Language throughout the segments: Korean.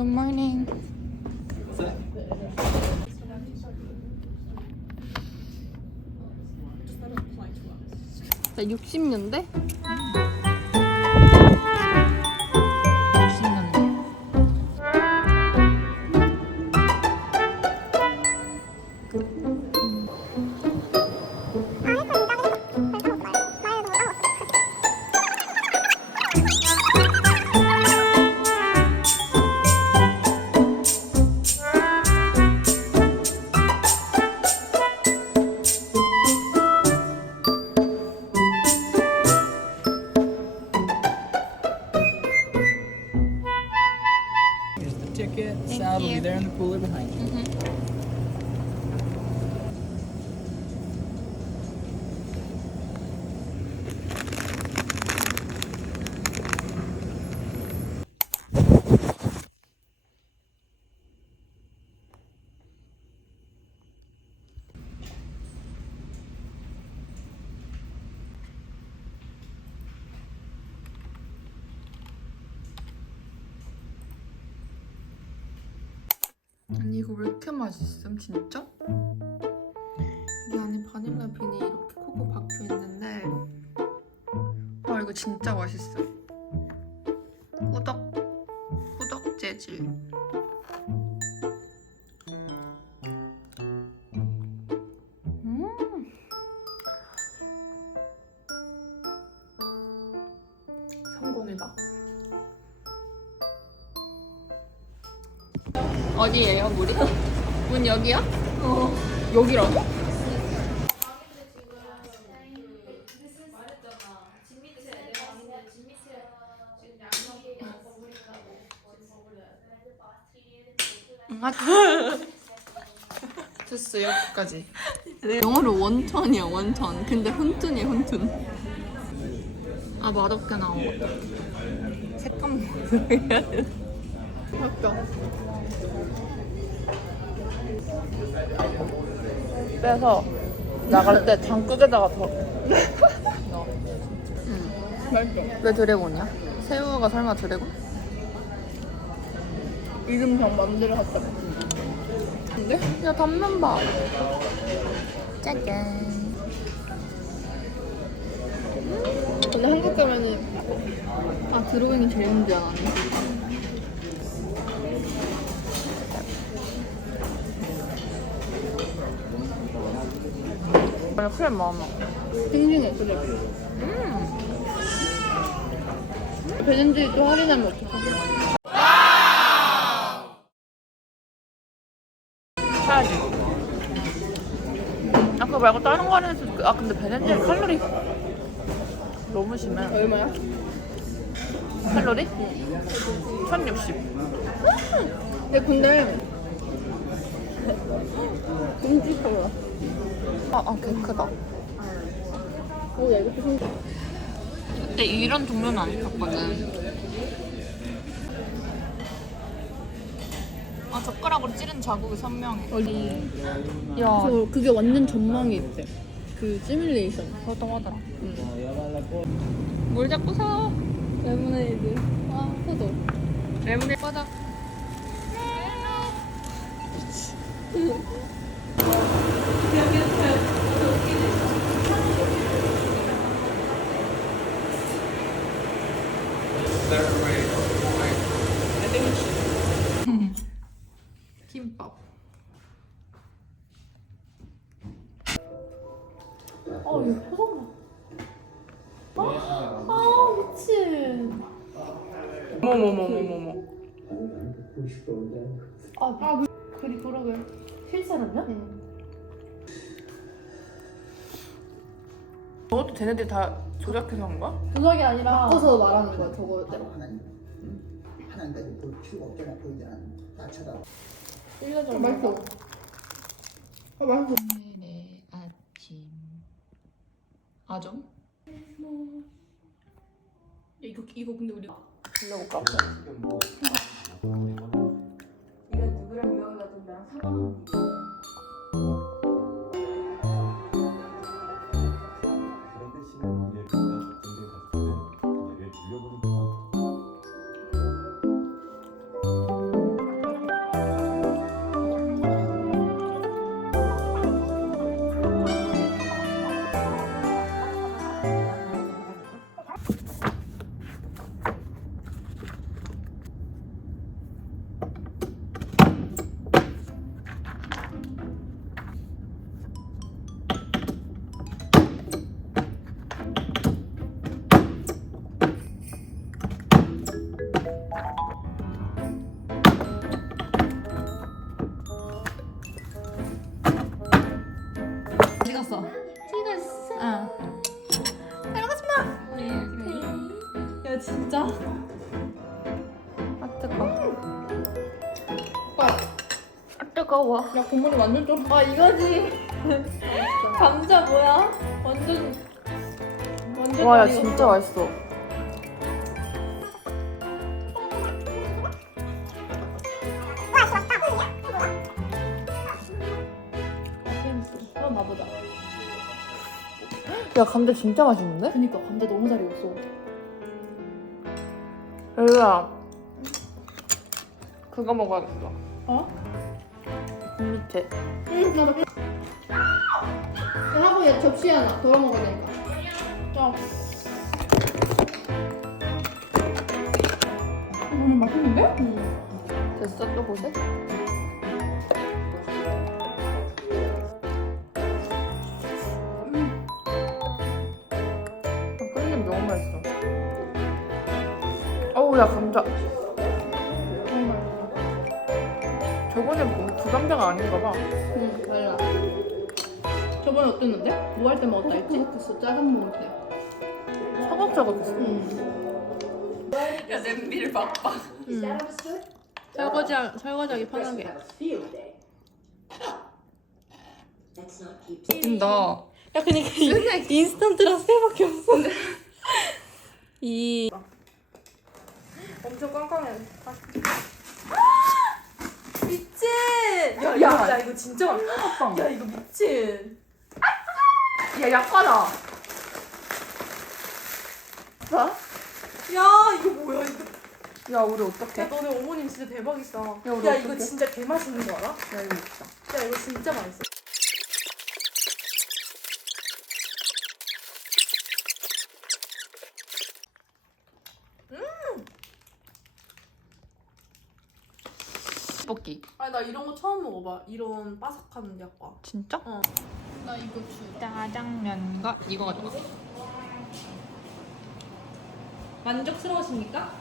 Good morning. 나 60년대? 60년대. 아니 이거 왜 이렇게 맛있음 진짜? 이 안에 바닐라 빈이 이렇게 코코 박혀 있는데 와 이거 진짜 맛있어 어디예요 물이? 문 여기야? 어. 여기라고? 아, 됐어 여기까지. 영어로 원턴이야 원턴 근데 훈툰이야 훈툰. 아 맛없게 나오겠다 색감 맛있다 빼서 나갈 때 장국에다가 더 넣어. 맛있어. 왜 드래곤이야? 새우가 설마 드래곤? 이름 그냥 만들어 갖다 근데? 야 단면 봐. 짜잔. 근데 한국 가면은 아 드로잉이 제일 문제 안 하네. 아니 크림 많아. 싱싱해 그래. 음. 배전지 또 할인하면 어떡해? 사야지. 아 그거 말고 다른 거 할인해서 아 근데 베네디에 칼로리 너무 심해. 얼마야? 칼로리? 1060. 근데 근데 금지 컬러. 아, 아, 개 크다. 오, 야 이것도 신기해. 그때 이런 종류는 안 시켰거든. 아, 젓가락으로 찌른 자국이 선명해. 어디? 야, 저 그게 완전 전망이 있대. 그 시뮬레이션. 그렇다고 하더라. 응. 뭘 자꾸 사? 레모네이드. 아, 포도. 레몬에 바닥. 김밥. 아, 이거 포도 아, 아, 미친. 어머머머머머머. 아, 아 글이 돌아가요. 실사람이야? 저것도 쟤네들 다 조작해서 한 거야? 조작이 아니라 바꿔서 말하는 거야, 저거대로. 하나님 하나님까지 볼 필요가 없잖아 보이잖아 나 쳐다 1년 전에. 아, 맛있어. 아, 맛있어. 오늘의 아침. 아점? 이거, 이거 근데 우리. 불러볼까? 이거 누구랑 유학을 갔던 나랑 때는 먹었어. 어. 잘 먹었습니다. 야 진짜. 아 뜨거. 아 뜨거워. 야 국물이 완전 쫄아. 아 이거지. 감자 뭐야? 완전 완전. 와야 진짜 맛있어. 야 감자 진짜 맛있는데? 그니까 감자 너무 잘 익었어. 엘라 그거 먹어야겠어. 어? 밑에. 응 나도. 하고 얘 접시 하나 덜어 먹어야 되니까. 야. 음 맛있는데? 응. 됐어 또 보세. 아닌가 봐. 응 달라. 저번에 어땠는데? 뭐 할 때 먹었다 했지? 그랬어 짜장 먹을 때. 차갑차갑했어. 응. 야 냄비를 맛봐. 응. 설거지 설거지하기 편하게. 나 야 그니까 이 인스턴트랑 세 밖에 없어. 이 엄청 깜깜해. 미친! 야, 야, 야, 이거 진짜 빵. 야, 이거 미친. 야 약과다. 봐? 야, 이거 뭐야, 이거. 야 우리 어떡해? 야, 너네 어머님 진짜 대박이다. 야, 우리 이거 어떡해? 진짜 개 맛있는 거 알아? 야 이거 먹자. 야, 이거 진짜 맛있어. 볶이. 아니, 나 이런 거 처음 먹어봐. 이런 바삭한 약과. 진짜? 어. 나 이거 주라. 짜장면과 이거 가져가. 만족스러우십니까?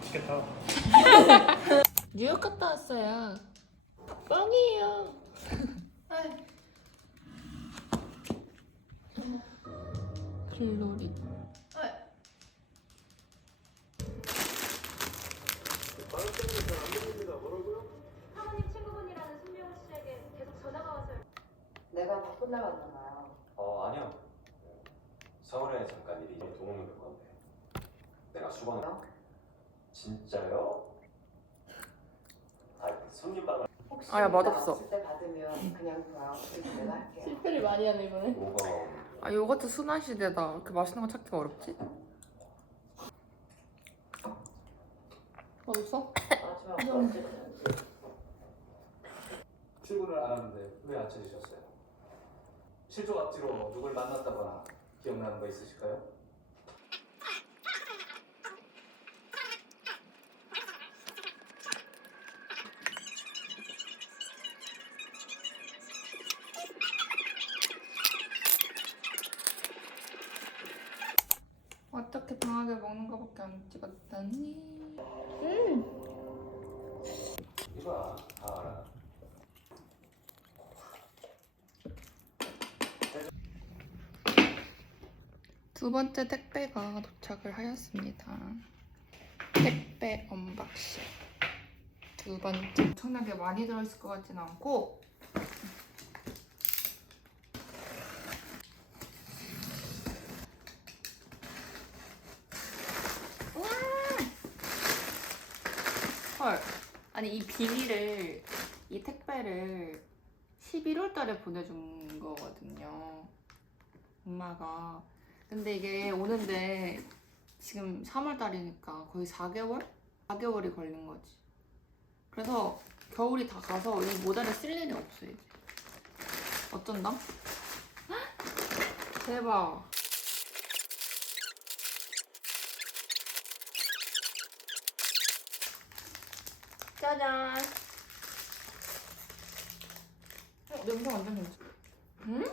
맛있겠다. 뉴욕 갔다 왔어요. 뻥이에요. 글로리. 사모님 친구분이라는 손명호 씨에게 계속 전화가 와서 내가 바쁜 날 왔나 봐요. 어 아니요 서울에 잠깐 일이 동호회 갈 건데 내가 수건 진짜요? 아 손님방을 혹시 아, 야, 나 맛없어. 때 받으면 그냥 둬요. 내가 할게요. 실패를 많이 하네, 이번에. 뭐가 아 요거트 순환 시대다. 그렇게 맛있는 거 찾기가 어렵지? 맛없어? 마지막 번째. 출근을 안 하는데 왜 안 찾으셨어요? 실종 앞뒤로 누굴 만났다거나 기억나는 거 있으실까요? 어떻게 방학에 먹는 거밖에 안 찍었다니? 이봐 다 알아 두 번째 택배가 도착을 하였습니다. 택배 언박싱. 두 번째. 엄청나게 많이 들어있을 것 같진 않고 아니 이 비닐을 이 택배를 11월 달에 보내준 거거든요. 엄마가. 근데 이게 오는데 지금 3월 달이니까 거의 4개월? 4개월이 걸린 거지. 그래서 겨울이 다 가서 이 모델을 쓸 일이 없어 이제. 어쩐다? 헉! 대박. 짜잔. 어, 냄새 완전 괜찮아. 응?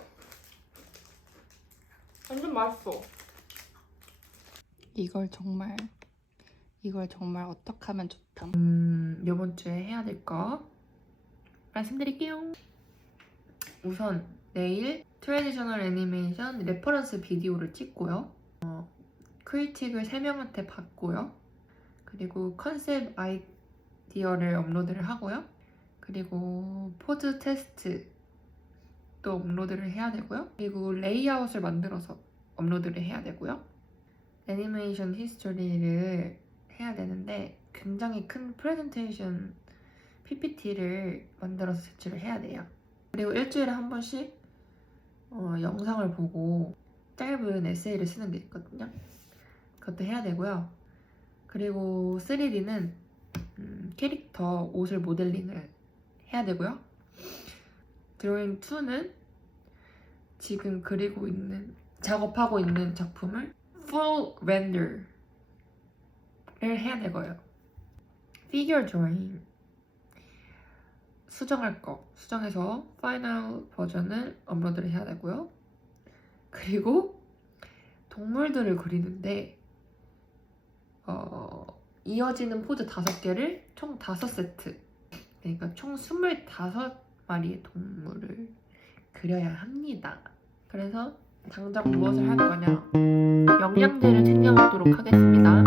완전 맛있어. 이걸 정말 이걸 정말 어떻게 하면 좋다. 음, 이번 주에 해야 될 거 말씀드릴게요. 우선 내일 트레디셔널 애니메이션 레퍼런스 비디오를 찍고요. 어, 크리틱을 3명한테 받고요. 그리고 컨셉 아이 디어를 업로드를 하고요. 그리고 포즈 테스트 또 업로드를 해야 되고요. 그리고 레이아웃을 만들어서 업로드를 해야 되고요. 애니메이션 히스토리를 해야 되는데 굉장히 큰 프레젠테이션 PPT를 만들어서 제출을 해야 돼요. 그리고 일주일에 한 번씩 어, 영상을 보고 짧은 에세이를 쓰는 게 있거든요. 그것도 해야 되고요. 그리고 3D는 음, 캐릭터 옷을 모델링을 해야 되고요. 드로잉 2는 지금 그리고 있는 작업하고 있는 작품을 full render를 해야 되고요. 피규어 드로잉 수정할 거 수정해서 파이널 버전을 업로드를 해야 되고요. 그리고 동물들을 그리는데 어, 이어지는 포즈 다섯 개를 총 다섯 세트 그러니까 총 25마리의 동물을 그려야 합니다. 그래서 당장 무엇을 할 거냐 영양제를 챙겨 먹도록 하겠습니다.